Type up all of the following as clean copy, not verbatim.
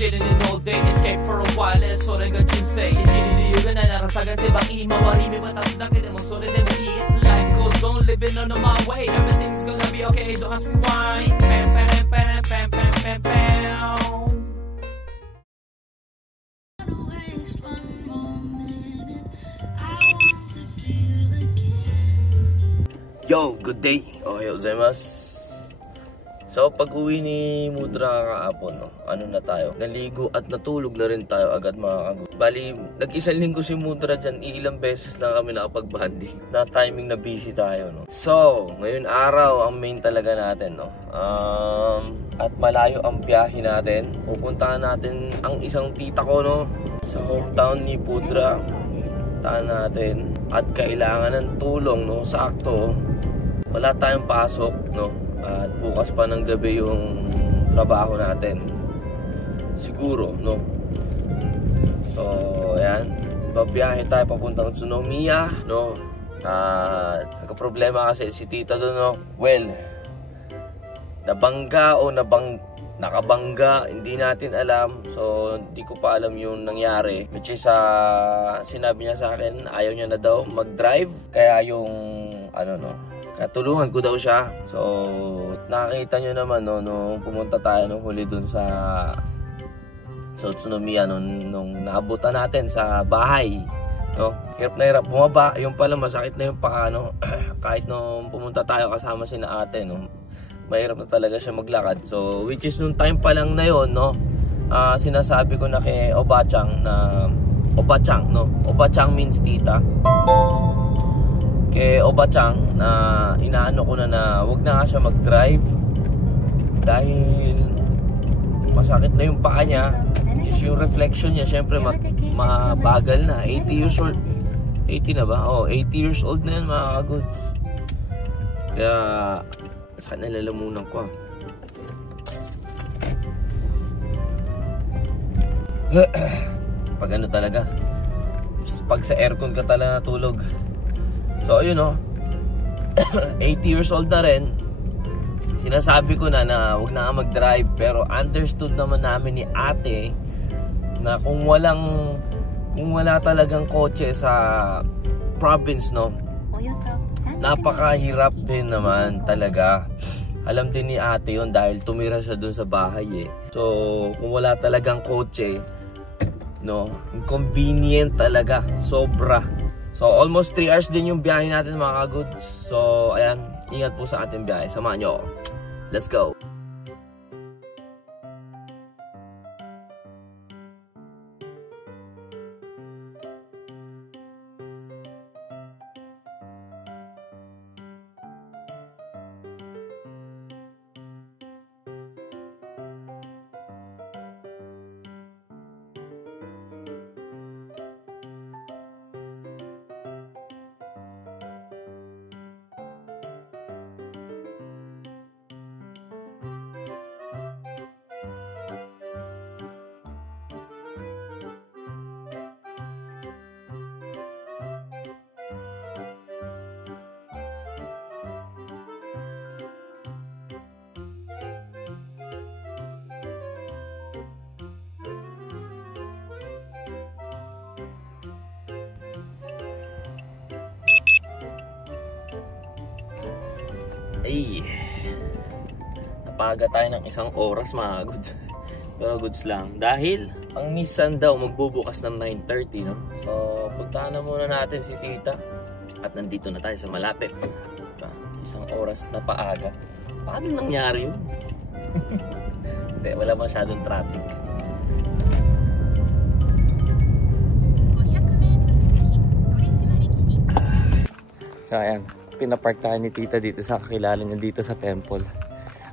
sitting in all day, escape for a while, so they got you say. Hindi na narasagan si baki, mawarimi matapos na mo, so they will eat. Life goes on, living on my way, everything's gonna be okay, don't ask me why. Pam, pam, pam, pam, pam, pam, pam. Yo, good day! Ohayo gozaimasu. So, pag uwi ni Mudra kahapon, no, ano na tayo? Naligo at natulog na rin tayo agad mga kagod. Bali, nag-isang linggo si Mudra dyan, ilang beses lang kami nakapag-banding. Na timing na busy tayo, no? So, ngayon araw, ang main talaga natin, no? At malayo ang biyahe natin. Pupuntahan natin ang isang tita ko, no? Sa hometown ni Mudra. Puntahan natin. At kailangan ng tulong, no? Sakto. Wala tayong pasok, no? At bukas pa ng gabi yung trabaho natin. Siguro, no? So, ayan. Babiyahe tayo papuntang Utsunomiya, no? At nagka-problema kasi si tita doon, no? Well, nabangga o nakabangga, hindi natin alam. So, hindi ko pa alam yung nangyari. Which is, sinabi niya sa akin, ayaw niya na daw mag-drive. Kaya yung, ano, no? Tulungan ko daw siya. So, nakakita nyo naman, no, nung pumunta tayo nung huli dun sa Utsunomiya, nung naabutan natin sa bahay, no? Hirap na hirap bumaba. Yung pala, masakit na yung paa, no? Kahit nung pumunta tayo kasama si na ate, no? Mahirap na talaga siya maglakad. So, which is nung time pa lang na yun, no? Sinasabi ko na kay Obachang na Obachang, no? Obachang means tita. Kay Obachang na inaano ko na wag na nga siya mag-drive dahil masakit na yung paa niya, which is yung reflection niya syempre mabagal na. 80 years old, 80 na ba? Oh, 80 years old na yan mga kagods. Kaya saan nalalamunan ko pag ano talaga, pag sa aircon ka talaga natulog. So, yun, no? 80 years old na rin. Sinasabi ko na huwag na mag-drive. Pero understood naman namin ni ate na kung wala talagang kotse sa province, no? Napakahirap din naman talaga. Alam din ni ate yun dahil tumira siya dun sa bahay, eh. So, kung wala talagang kotse, no? Inconvenient talaga. Sobra. So, almost 3 hours din yung biyahe natin mga kagods. So, ayan, ingat po sa ating biyahe. Samahan nyo. Let's go! Ay, napaga tayo ng 1 oras mga goods. Pero goods lang. Dahil ang Nissan daw magbubukas ng 9:30, no? So, puntahan na muna natin si tita. At nandito na tayo sa malapit. 1 oras na paaga. Paano nangyari yun? Hindi, wala masyadong traffic. So, ayan. Pinapark tayo ni tita dito sa kakilala niya dito sa temple.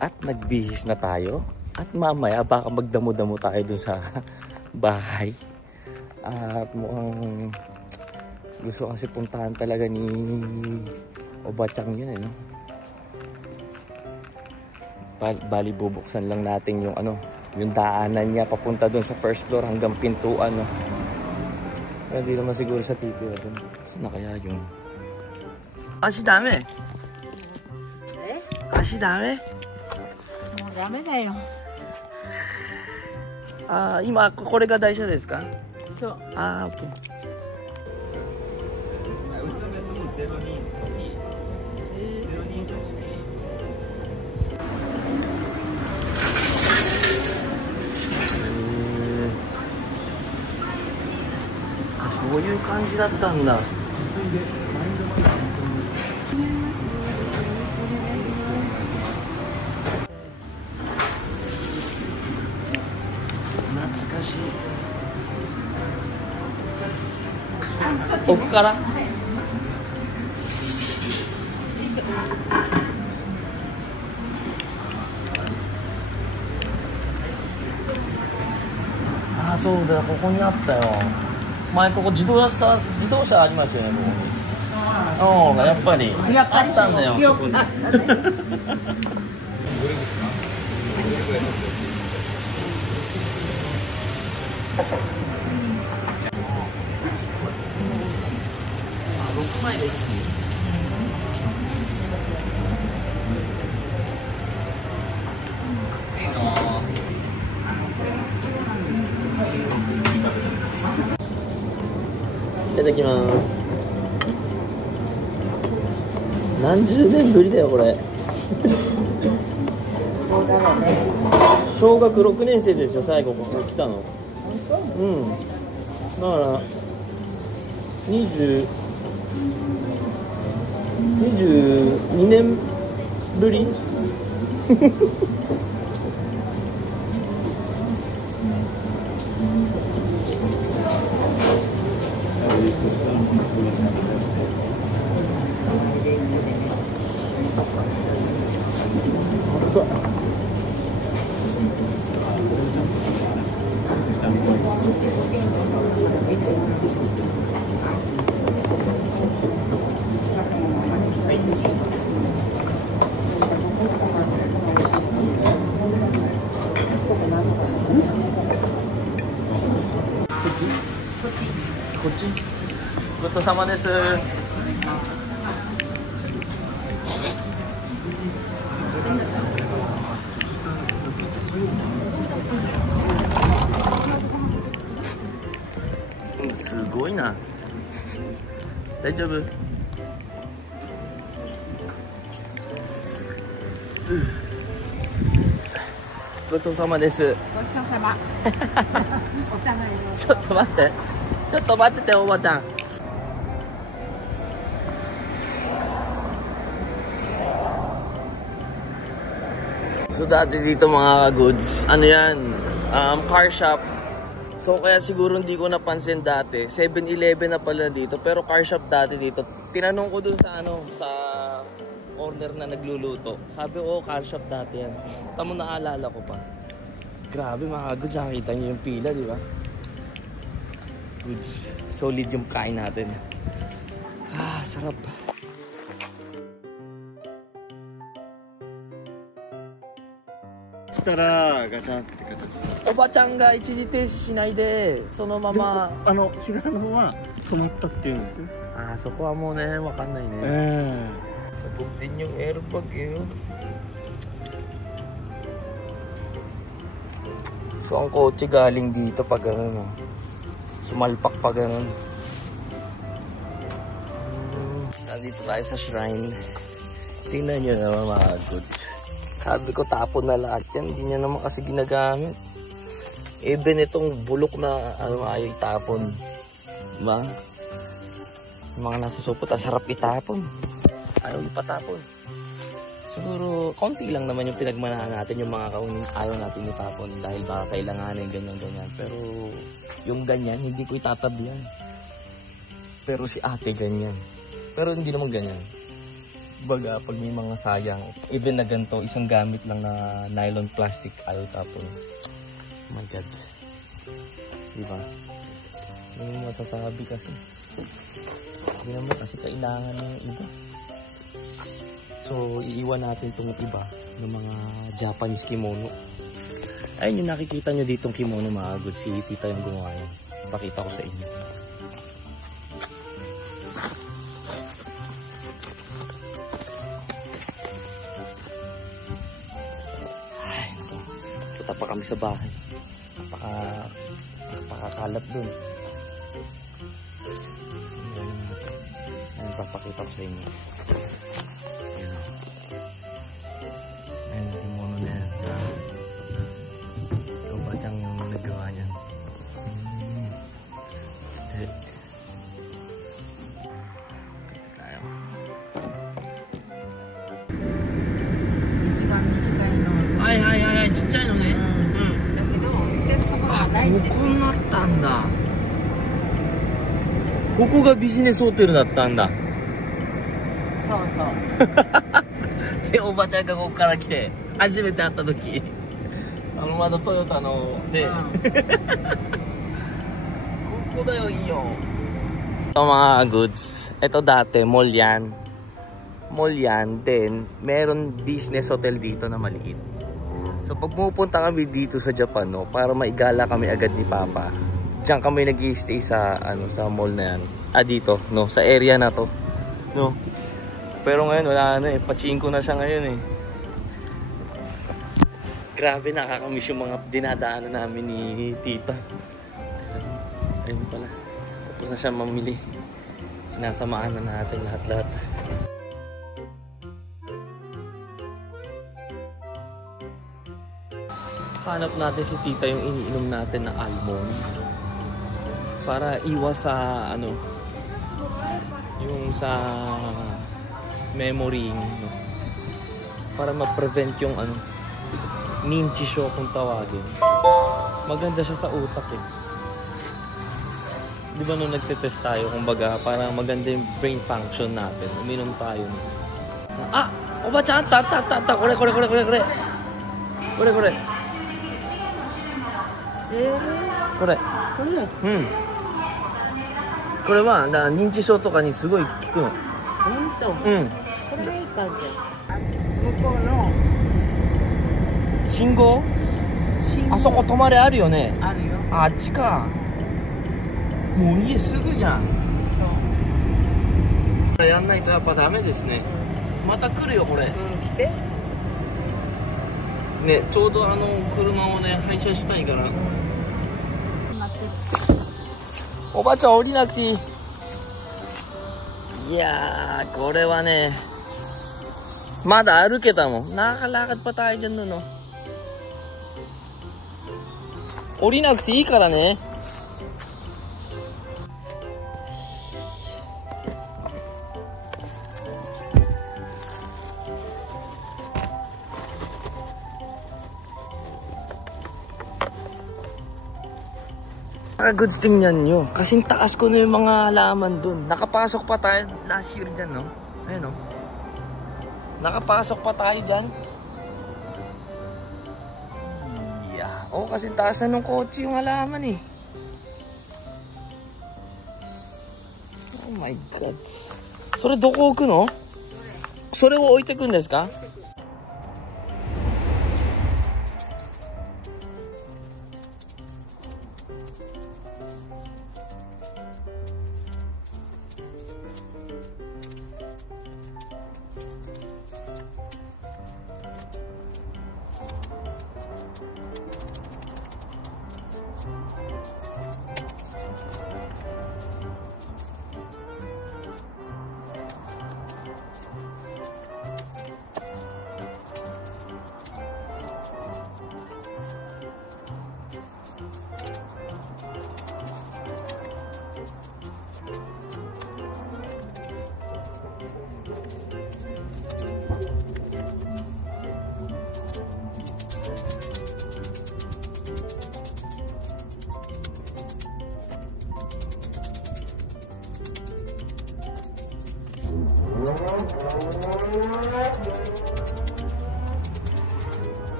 At nagbihis na tayo. At mamaya baka magdamo-damo tayo dun sa bahay. At mukhang gusto kasi puntahan talaga ni Obachang yun, no? Bali bubuksan lang natin yung yung daanan niya papunta dun sa first floor hanggang pintuan, no? Pero hindi naman siguro sa TV dun. Saan na kaya yun? Kasi dami. Kasi dami. Dami tayo. 今これが台車ですか？そう。オッケー。そういう感じだったんだ。懐かしい。奥からそうだ、ここにあったよ。前ここ自動車ありますよね、ここに。やっぱりあったんだよ、そこに。6枚で1。いただきます。何十年ぶりだよこれ。そうだろうね。小学6年生ですよ、最後ここ来たの。うん。だから22年ぶり。こっちごちそうさまです。すごいな。大丈夫？ごちそうさまです。ごちそうさま。お互いの。ちょっと待って。ちょっと待ってて、おばちゃん。So dati dito mga goods, ano yan, car shop. So kaya siguro hindi ko napansin dati, 7-Eleven na pala dito, pero car shop dati dito. Tinanong ko dun sa sa owner na nagluluto. Sabi ko, car shop dati yan. Tamo naalala ko pa. Grabe mga goods, nakita niyo yung pila, di ba? Goods. Solid yung kain natin. Sarap. Oba-chanが一時停止しないでそのまま。志賀さんの方は止まったっていうんですよ。そこはもうね、わかんないね。Sabog din yung airbag eh. So ang kotse galing dito pag ano, sumalpak pa ganun. Nandito tayo sa shrine. Tingnan nyo naman mga goods. Sabi ko tapon na lahat yan. Hindi niya naman kasi ginagamit. Even itong bulok na ayaw itapon. Diba? Yung mga nasa supot, sarap itapon. Ayaw ipatapon. Siguro konti lang naman yung pinagmanahan natin, yung mga kaunin ayaw natin itapon dahil baka kailanganin ganyan-ganyan. Pero yung ganyan, hindi ko itatabi yan. Pero si ate ganyan. Pero hindi naman ganyan. Baga, pag may mga sayang, even na ganito, isang gamit lang na nylon plastic, ayaw tapon. Oh my God. Diba? Hindi mo masasabi kasi. Hindi naman kasi kailangan ng iba. So, iiwan natin itong iba ng mga Japanese kimono. Ayun yung nakikita nyo ditong kimono mga good. Si tita yung gumawa yan. Pakita ko sa inyo. Ay, punta pa kami sa bahay. napakakalat dun. Ayan, papakita ko sa inyo. Ayan o. Ayan, kimono na yan. Ito ba siyang nagawa niyan? Tayo. はいはいはいはい、ちっちゃいのね。だけど売ってるところがないんですよ。ここになったんだ。ここがビジネスホテルだったんだ。そうそう。で、おばちゃんがここから来て、初めて会った時、まだトヨタの、で、ここだよ、いいよ。Ito mga goods. Ito dati, mall yan. Mall yan. Then, meron business hotel dito na maliit. So, pag pupunta kami dito sa Japan, no, para maigala kami agad ni Papa, diyan kami nag-i-stay sa, sa mall na yan. Dito, no, sa area na to. No. Pero ngayon, wala na eh. Pachinko na siya ngayon eh. Grabe, nakakamiss yung mga dinadaanan namin ni Tita. Ayun pala. Tapos na siya mamili. Sinasamahan na natin lahat-lahat. Hanap natin si Tita yung iniinom natin na almond. Para iwas sa yung sa memory, no? Para ma-prevent yung nimchisho kung tawagin. Maganda siya sa utak eh. Di ba nung nagtitest tayo, kumbaga, para maganda yung brain function natin, uminom tayo. Oba-chan, kore.これは認知症とかにすごい効くの。本当。うん。これがいい感じ。向こうの信号？あそこ止まれあるよね。あるよ。あっちか。もう家すぐじゃん。そう。やんないとやっぱダメですね。また来るよこれ。来て。ね、ちょうど車をね廃車したいから。おばちゃん降りなくていい。いやー、これはね、まだ歩けたもん。Nakakalakad pa tayo dyan nun, no? 降りなくていいからね。Goods tingnan nyo. Kasing taas ko na yung mga halaman dun. Nakapasok pa tayo last year dyan, no? Ayun, no? Nakapasok pa tayo dyan. Yeah. Kasing taas na nung kotse yung halaman, eh. Oh my God. それどこ置くの？それを置いてくんですか？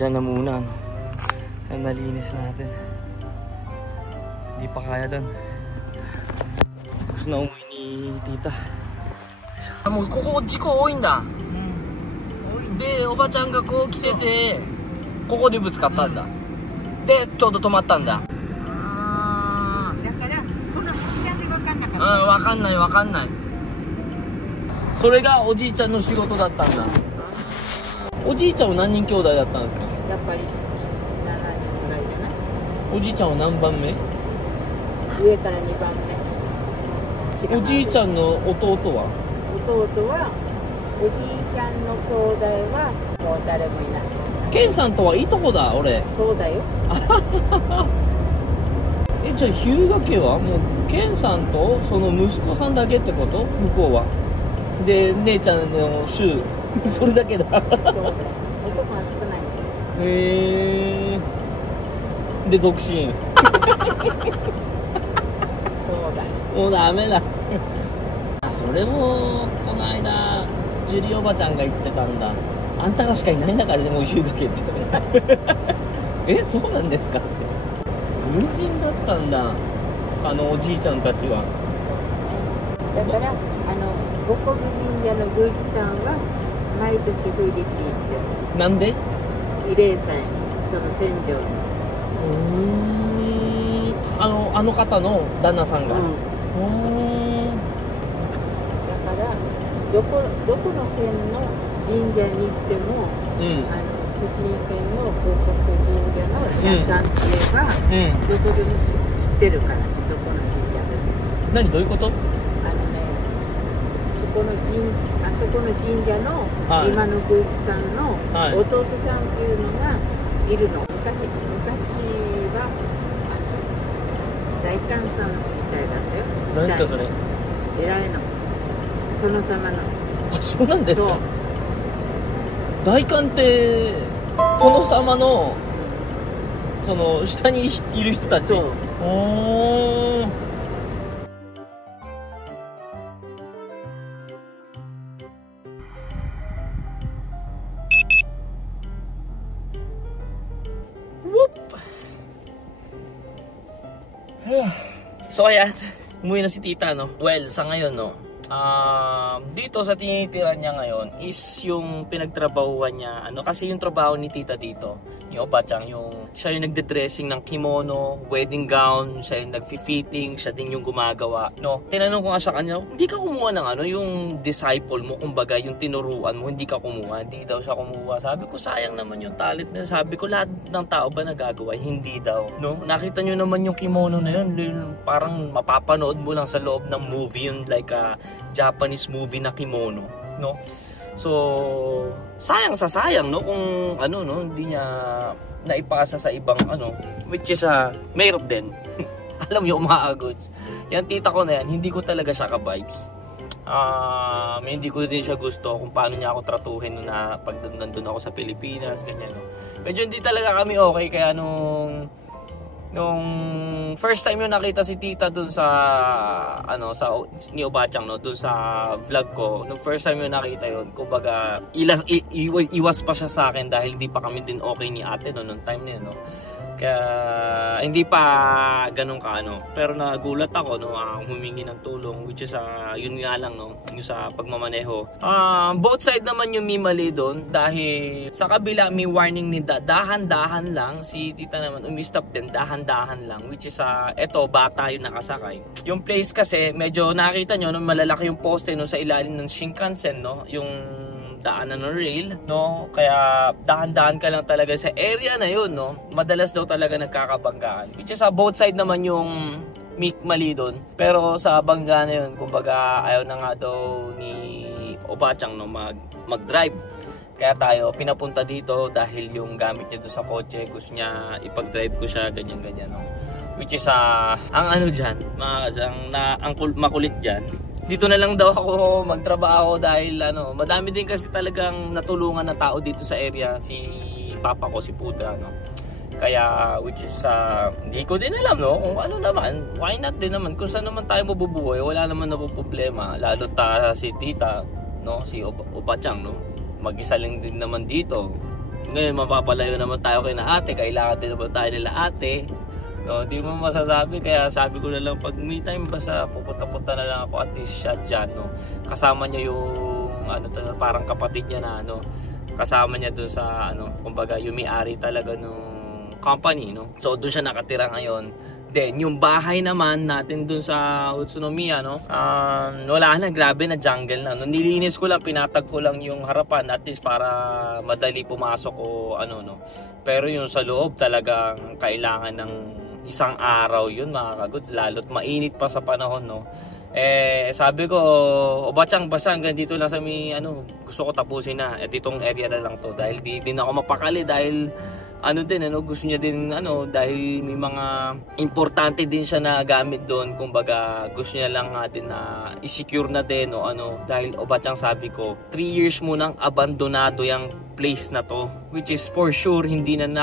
Diyan na muna, no? Nalinis natin. Hindi pa kaya doon. Gusto na umuwi ni tita. Moうここ事故多いんだ。で、おばちゃんがこう来てて、ここでぶつかったんだ。で、ちょうど止まったんだ。ああ、だからこの柱で分かんなかった。うん、わかんないわかんない。それがおじいちゃんの仕事だったんだ。おじいちゃんは何人兄弟だったんですか？やっぱり7人ぐらいじゃない？おじいちゃんは何番目？上から2番目。おじいちゃんの弟は？弟はおじいちゃんの兄弟はもう誰もいない。ケンさんとはいとこだ俺。そうだよ。じゃあ日向家はもうケンさんとその息子さんだけってこと？向こうは。で姉ちゃんのシューそれだけだ。そうだよ。男が少ないんだよ。へえ。で独身。そうだよ。もうダメだ。それもこの間ジュリおばちゃんが言ってたんだ。あんたがしかいないんだからね、もう日向家ってえ、そうなんですかって。軍人だったんだ、あのおじいちゃんたちは。だから五国神社の宮司さんは毎年フィリピン行ってる。なんで？慰霊祭に、その戦場に。あの方の旦那さんが。だからどこの県の神社に行っても、栃木県の五国神社の皆さんって言えば、どこでも知ってるから、どこの神社でも。何どういうこと？そこの神社の、今の宮司さんの弟さんっていうのがいるの。昔は大官さんみたいだったよ。何ですかそれ？偉いの。殿様の。あ、そうなんですか。大官って殿様のその下にいる人たち。そう。So ayan, umuwi na si tita, no? Well, sa ngayon, no? Dito sa tinitira niya ngayon is yung pinagtrabahuan niya, kasi yung trabaho ni tita dito, yung Obachang, siya yung nagde-dressing ng kimono, wedding gown, siya yung nagfi-fitting, siya din yung gumagawa, no? Tinanong ko nga sa kanya, hindi ka kumuha ng yung disciple mo, kumbaga yung tinuruan mo, hindi ka kumuha, hindi daw siya kumuha. Sabi ko, sayang naman yung talent na. Sabi ko, lahat ng tao ba nagagawa? Hindi daw, no? Nakita nyo naman yung kimono na yun, parang mapapanood mo lang sa loob ng movie, yun like a Japanese movie na kimono, no? So, sayang sa sayang, no? Kung no, hindi niya naipasa sa ibang which is mayroon din. Alam niyo, mga goods. Yan tita ko na yan, hindi ko talaga siya ka-vibes. Hindi ko din siya gusto kung paano niya ako tratuhin na pag nandun ako sa Pilipinas, ganyan, no? Medyo hindi talaga kami okay, kaya nung first time yung nakita si tita dun sa sa ni Obachang, no, dun sa vlog ko, nung first time yung nakita yun, kumbaga iwas pa siya sa akin dahil hindi pa kami din okay ni ate nung time na yun, no. Kaya hindi pa ganun ka pero nagulat ako, no, humingi ng tulong, which is yun nga lang, no, yung sa pagmamaneho. Both side naman yung may mali doon dahil sa kabila may warning ni dahan-dahan lang, si tita naman umistop din dahan-dahan lang, which is eto bata yung nakasakay. Yung place kasi medyo nakita nyo, no, malalaki yung poste, no, sa ilalim ng Shinkansen, no, yung daanan ng rail, no? Kaya dahan-dahan ka lang talaga sa area na yun, no? Madalas daw talaga nagkakabanggaan, which is both side naman yung mali doon. Pero sa bangga na yun, kumbaga ayaw na nga daw ni Obachang, no, mag-drive. Kaya tayo pinapunta dito dahil yung gamit niya doon sa kotse, gusto niya ipag-drive ko siya, ganyan-ganyan, no? Which is ang ano dyan, ang makulit dyan, dito na lang daw ako magtrabaho dahil ano, madami din kasi talagang natulungan na tao dito sa area, si papa ko, si Putra, no? Kaya which is hindi ko din alam, no, kung ano naman, why not din naman, kung saan naman tayo mabubuhay, wala naman na problema, lalo si tita, no, si Opachang, no, mag-isa lang din naman dito. Ngayon mapapalayo naman tayo kay na ate, kailangan din naman tayo nila ate. No, di mo masasabi, kaya sabi ko na lang pag may time basta pupunta na lang ako at least siya dyan, no. Kasama niya yung ano, parang kapatid niya na ano, kasama niya dun sa ano, kumbaga yung may-ari talaga nung company, no. So doon siya nakatira ngayon. Then yung bahay naman natin dun sa Utsunomiya, no, wala na, grabe na jungle na, no. Nilinis ko lang, pinatag ko lang yung harapan at least para madali pumasok o ano, no. Pero yung sa loob talagang kailangan ng isang araw yun, mga kagods, lalo't mainit pa sa panahon, no. Sabi ko, Opachang, basta hanggang dito lang sa ano, gusto ko tapusin na ditong area na lang to, dahil di din ako mapakali, dahil ano din, ano, gusto niya din, ano, dahil may mga importante din siya na gamit doon, kumbaga gusto niya lang din na i-secure na din, o ano, dahil Opachang, sabi ko 3 years munang abandonado yung place na to, which is for sure hindi na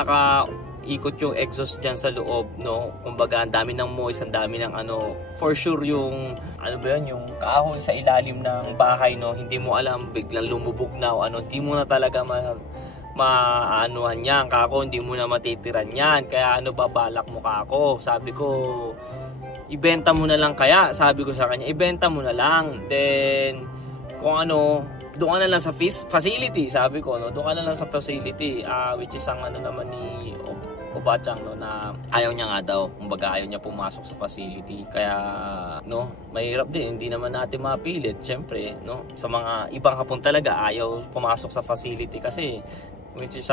ikot yung exhaust dyan sa loob, no. Kumbaga ang dami ng moist, ang dami ng ano, for sure yung ano ba yun, yung kahoy sa ilalim ng bahay, no, hindi mo alam, biglang lumubog na o ano, hindi mo na talaga maanuhan yan, kako, hindi mo na matitiran yan, kaya ano babalak mo, kako. Sabi ko, ibenta mo na lang, kaya sabi ko sa kanya, ibenta mo na lang, then kung ano, doon ka na lang sa facility, sabi ko, no, doon ka na lang sa facility, which is ang ano naman ni Opachang, no, na ayaw niya nga daw, kumbaga ayaw niya pumasok sa facility, kaya no, mahirap din, hindi naman natin mapilit, syempre, no, sa mga ibang hapon talaga ayaw pumasok sa facility kasi which is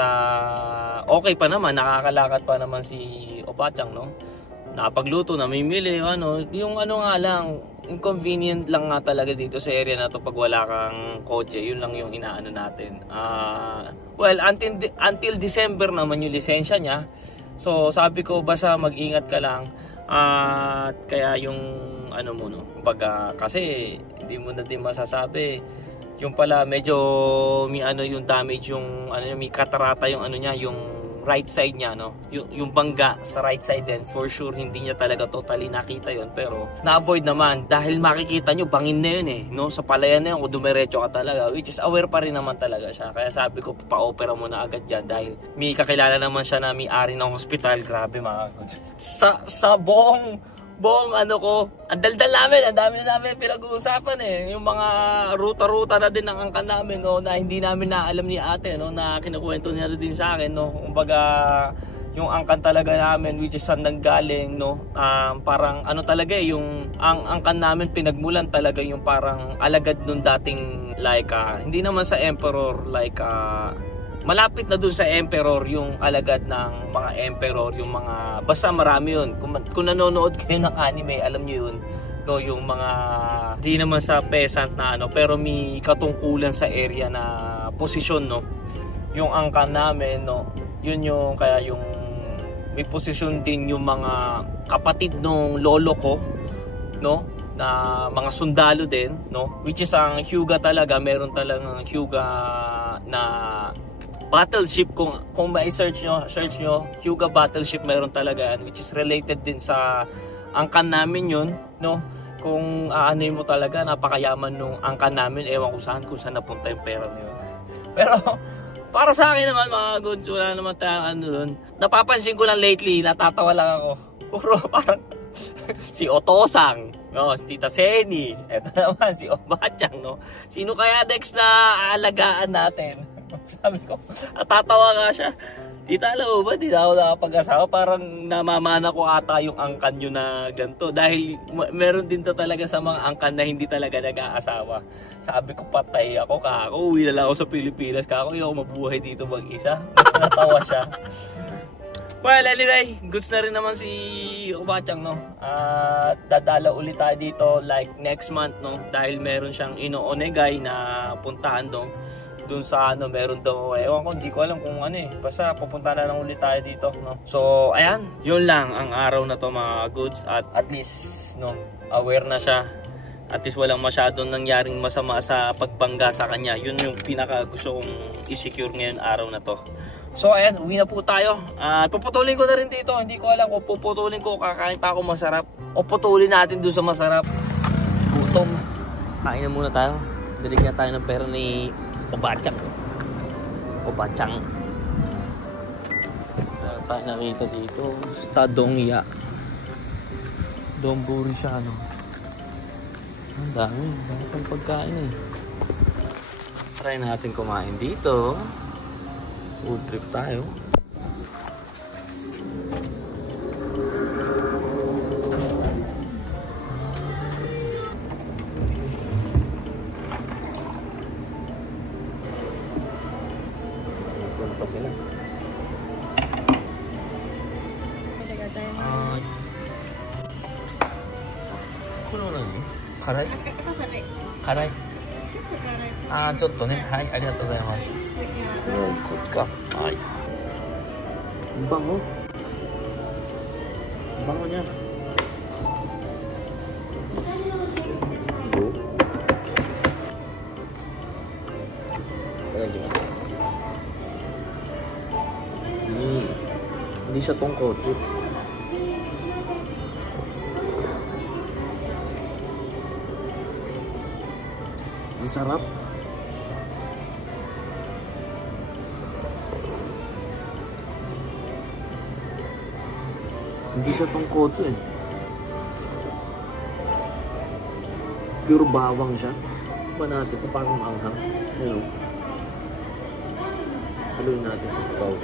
okay pa naman, nakakalakad pa naman si Opachang, no, nakapagluto, namimili, ano, yung ano nga lang, inconvenient lang nga talaga dito sa area na to pag wala kang kotse, yun lang yung inaano natin. Well, until December naman yung lisensya niya, so sabi ko basta mag-ingat ka lang, at kaya yung ano mo, no, kasi hindi mo na din masasabi, yung pala medyo may ano yung damage, yung ano, may katarata yung ano niya, yung right side niya, no, yung bangga sa right side din, for sure hindi niya talaga totally nakita yun, pero na-avoid naman dahil makikita nyo bangin na yun, no, sa palayan na yun kung dumiretso ka talaga, which is aware pa rin naman talaga siya, kaya sabi ko pa-opera mo na agad yan dahil may kakilala naman siya na may-ari ng hospital. Grabe, mga kagods, sa buong ano ko, ang daldal namin, ang dami na namin pinag-uusapan, yung mga ruta-ruta na din ng angkan namin, no, na hindi namin naalam ni ate, no, na kinukwento niya din sa akin, no, kumbaga yung angkan talaga namin, which is saan nanggaling, no, parang ano talaga, yung ang angkan namin pinagmulan talaga yung parang alagad nung dating like hindi naman sa emperor, like malapit na dun sa emperor, yung alagad ng mga emperor, yung mga, basta marami yun. Kung nanonood kayo ng anime, alam nyo yun, no, yung mga, di naman sa peasant na ano, pero may katungkulan sa area na posisyon, no. Yung angkan namin, no, yun yung, kaya yung, may posisyon din yung mga kapatid nung lolo ko, no, na mga sundalo din, no, which is ang Hyuga talaga, meron talagang Hyuga na battleship, kung ma-search nyo Hyuga battleship, meron talaga yan, which is related din sa angkan namin yun, no. Kung aanay mo talaga, napakayaman nung angkan namin, ewan ko kung saan napunta yung pera na yun. Pero para sa akin naman, mga goods, wala naman tayong ano dun. Napapansin ko lang lately, natatawa lang ako, puro parang si Otosang, no, si Tita Seni, eto naman si Opachang, no, sino kaya next na aalagaan natin? Sabi ko, tatawa nga siya. Tita, alam mo ba, di na ako nakapag-asawa, parang namamana ko ata yung angkan nyo na ganito, dahil meron din to talaga sa mga angkan na hindi talaga nag-aasawa. Sabi ko, patay ako, kako, uwi na lang ako sa Pilipinas, kako, hindi ako mabuhay dito mag-isa. Natawa siya. Well, anyway, goods na rin naman si Opachang, no. At dadala ulit tayo dito like next month, no, dahil meron siyang ino-onegay na puntahan, no. dun sa ano, meron daw, ewan ko, hindi ko alam kung ano eh. Basta pupunta na lang ulit tayo dito, no? So, ayan, yun lang ang araw na to mga goods. At least, no, aware na siya. At least walang masyadong nangyaring masama sa pagbangga sa kanya. Yun yung pinaka gusto kong i-secure ngayon araw na to. So, ayan, uwi na po tayo. Puputulin ko na rin dito. Hindi ko alam kung puputulin ko, kakain pa ako masarap. O putulin natin doon sa masarap. Gutom. Kain na muna tayo. Daligyan tayo ng pera ni Obachang. Obachang. Saan tayo nakita dito? Stadongya. Donburi siya, ano? Ang dami pang pagkain eh. Try natin kumain dito. Food trip tayo.辛い？辛い？ちょっとね。はい、ありがとうございます。こっちか。はい。Bango. Bango niya. Hindi siya tongkotsu. Ang sarap. Hindi siya tongkotsu eh. Pure bawang siya. Ba natin ito parang maanghang. Ayun. Haluin natin sa sabaw.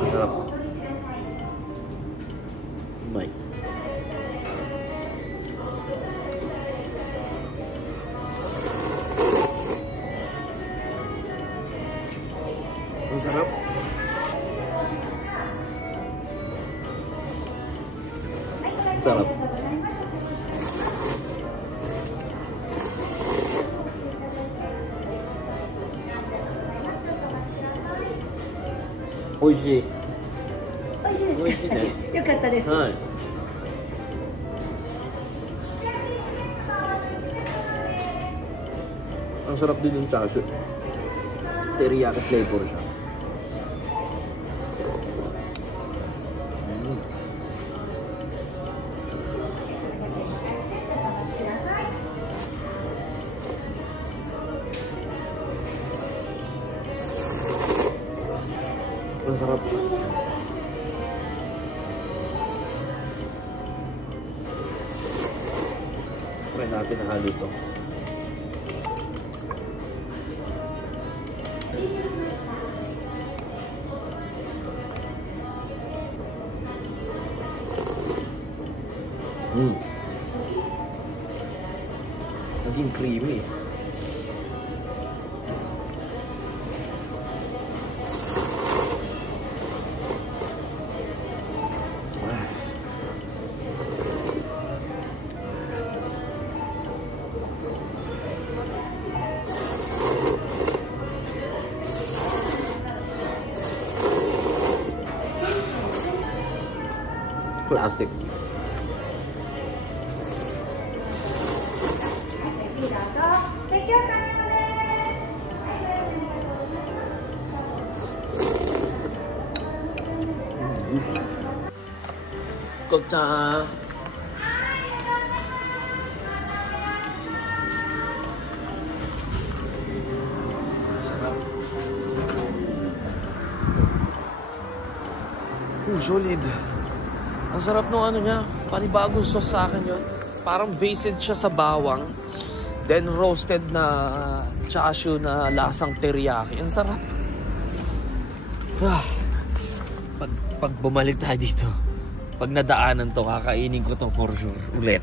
Masarap. May. Masarap. Masarap. Oishii. 美味しいね。よかったです。はい。Ang sarap din yung chashu. Teriyaki flavor siya. Ang sarap. Try natin na halo ito. Naging creamy. Plastic. Gotcha. Sarap. Solid. Ang sarap nung ano niya, panibagong sauce sa akin yun. Parang based siya sa bawang, then roasted na chashu na lasang teriyaki. Ang sarap. Pag bumalik tayo dito, pag nadaanan to, kakainin ko to for sure ulit.